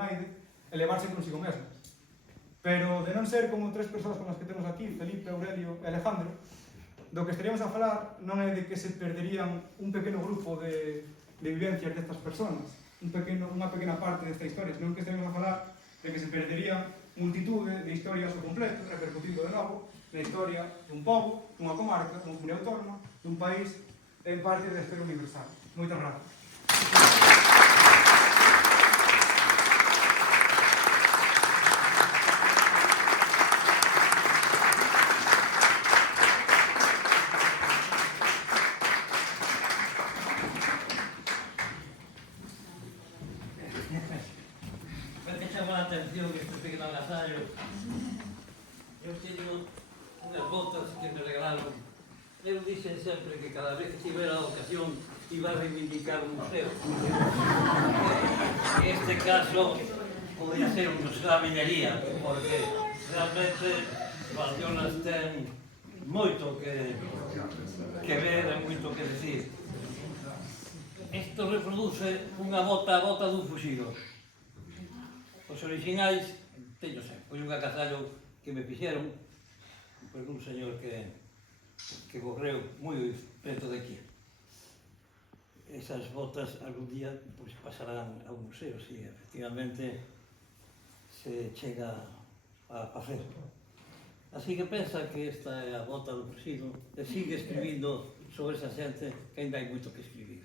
naide, elevarse consigo mesmo. Pero de non ser como tres persoas como as que temos aquí, Felipe, Aurelio e Alejandro, do que estaríamos a falar non é de que se perderían un pequeno grupo de vivencias destas persoas, unha pequena parte desta historia, senón que estaríamos a falar de que se perderían multitude de historias ao completo, repercutindo de novo na historia dun pobo, dunha comarca, dunha comunidade autónoma, dun país e en parte da historia universal. Moitas grazas. Me chamou a atención este pequeno agasallo. Eu teño unhas botas que me regalaron. Eu dixen sempre que cada vez que tivera a ocasión iba a reivindicar un museo. En este caso podía ser un museo da minería, porque realmente Valdeorras ten moito que ver e moito que decir. Isto reproduce unha bota a bota dun fuxido. Os orixinais, teño sempre, foi un agasallo que me fixeron por un señor que morreu moi preto de aquí. Esas botas algún día pues, pasarán ao museo, si efectivamente se chega a facer. Así que pensa que esta é a bota do fuxido e sigue escribindo sobre esa xente que ainda hai moito que escribir.